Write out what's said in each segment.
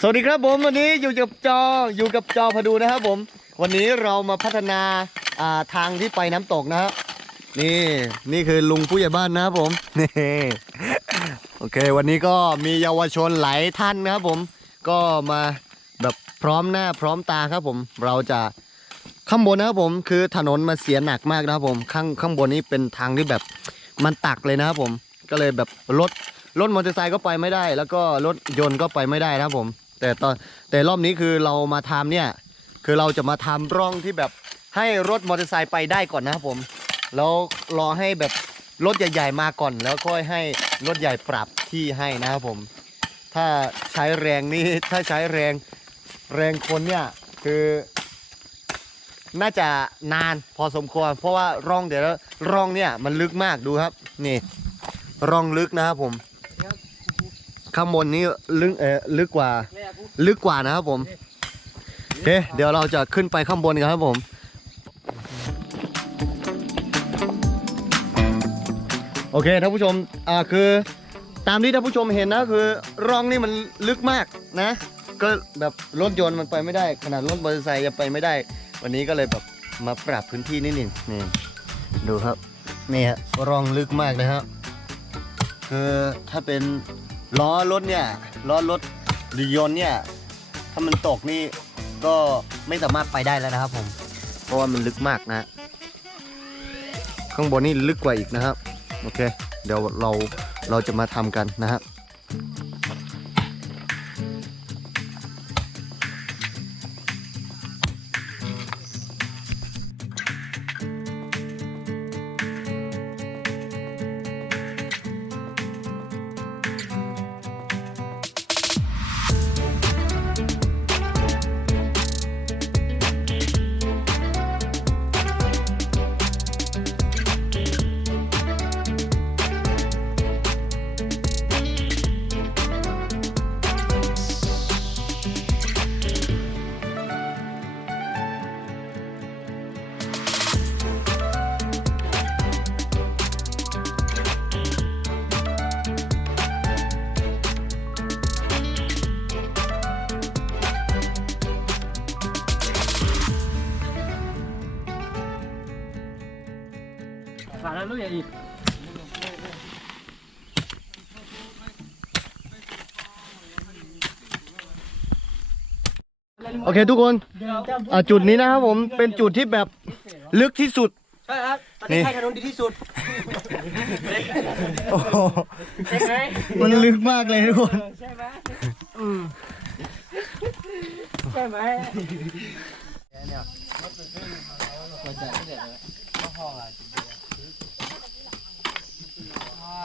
สวัสดีครับผมวันนี้อยู่กับจออยู่กับจอพดูนะครับผม วันนี้เรามาพัฒนาาทางที่ไปน้ำตกนะครับนี่นี่คือลุงผู้ใหญ่บ้านนะครับผมนี่โอเค วันนี้ก็มีเยาวชนหลายท่านนะครับผม ก็มาแบบพร้อมหน้าพร้อมตาครับผม เราจะข้างบนนะครับผมคือถนนมันเสียหนักมากนะครับผม ข้างข้างบนนี้เป็นทางที่แบบมันตักเลยนะครับผม ก็เลยแบบรถรถมอเตอร์ไซค์ก็ไปไม่ได้ แล้วก็รถยนต์ก็ไปไม่ได้นะครับผม แต่ตอนแต่รอบนี้คือเรามาทำเนี่ยคือเราจะมาทำร่องที่แบบให้รถมอเตอร์ไซค์ไปได้ก่อนนะครับผม แล้วรอให้แบบรถใหญ่ๆมาก่อน แล้วค่อยให้รถใหญ่ปรับที่ให้นะครับผม ถ้าใช้แรงนี่ถ้าใช้แรงแรงคนเนี่ยคือ น่าจะนานพอสมควร เพราะว่าร่องเดี๋ยวร่องเนี่ยมันลึกมากดูครับ นี่ร่องลึกนะครับผม ข้างบนนี้ลึกเออลึกกว่า ลึกกว่านะครับผมโอเคเดี๋ยวเราจะขึ้นไปข้างบนกันครับผม โอเคท่านผู้ชมอ่าคือตามที่ท่านผู้ชมเห็นนะคือร่องนี่มันลึกมากนะ ก็แบบรถยนต์มันไปไม่ได้ ขนาดรถมอเตอร์ไซค์ยังไปไม่ได้ วันนี้ก็เลยแบบมาปรับพื้นที่นิดหนึ่งนี่ดูครับนี่ฮะร่องลึกมากนะครับคือถ้าเป็น ล้อรถเนี่ยล้อรถหรือยนต์เนี่ย ถ้ามันตกนี่ก็ไม่สามารถไปได้แล้วนะครับ ผม เพราะว่ามันลึกมากนะ ข้างบนนี่ลึกกว่าอีกนะครับ โอเค เดี๋ยวเราเราจะมาทำกันนะครับ ขาแล้วลูกใหญ่อีกโอเคทุกคนอ่าจุดนี้นะครับผมเป็นจุดที่แบบลึกที่สุด ใช่ครับตอนนี่นี้ใครถนนดีที่สุดโอ้โหใช่ไหมมันลึกมากเลยทุกคน ใช่ไหมอืมใช่ไหม Lebih buat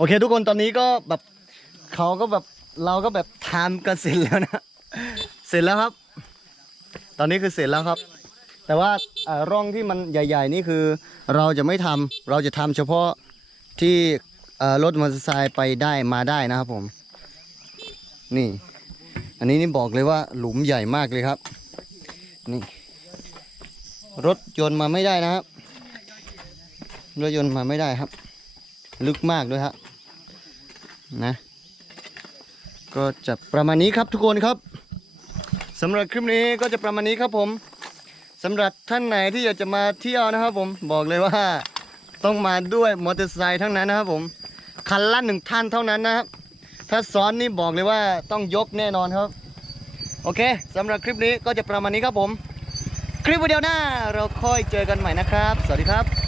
โอเค ทุกคนตอนนี้ก็แบบเขาก็แบบเราก็แบบทำกันเสร็จแล้วนะ เสร็จแล้วครับ ตอนนี้คือเสร็จแล้วครับ แต่ว่าร่องที่มันใหญ่ ๆ นี่คือเราจะไม่ทำเราจะทำเฉพาะที่รถมอเตอร์ไซค์ไปได้มาได้นะครับผม นี่ อันนี้นี่บอกเลยว่าหลุมใหญ่มากเลยครับ นี่รถยนต์มาไม่ได้นะครับรถยนต์มาไม่ได้ครับ ลึกมากด้วยฮะ นะ ก็จะประมาณนี้ครับทุกคนครับสำหรับคลิปนี้ก็จะประมาณนี้ครับผมสำหรับท่านไหนที่อยากจะมาเที่ยวนะครับผมบอกเลยว่าต้องมาด้วยมอเตอร์ไซค์ทั้งนั้นนะครับผมคันละหนึ่งท่านเท่านั้นนะครับถ้าซ้อนนี่บอกเลยว่าต้องยกแน่นอนครับ โอเคสำหรับคลิปนี้ก็จะประมาณนี้ครับผม คลิปวิดีโอหน้าเราค่อยเจอกันใหม่นะครับ สวัสดีครับ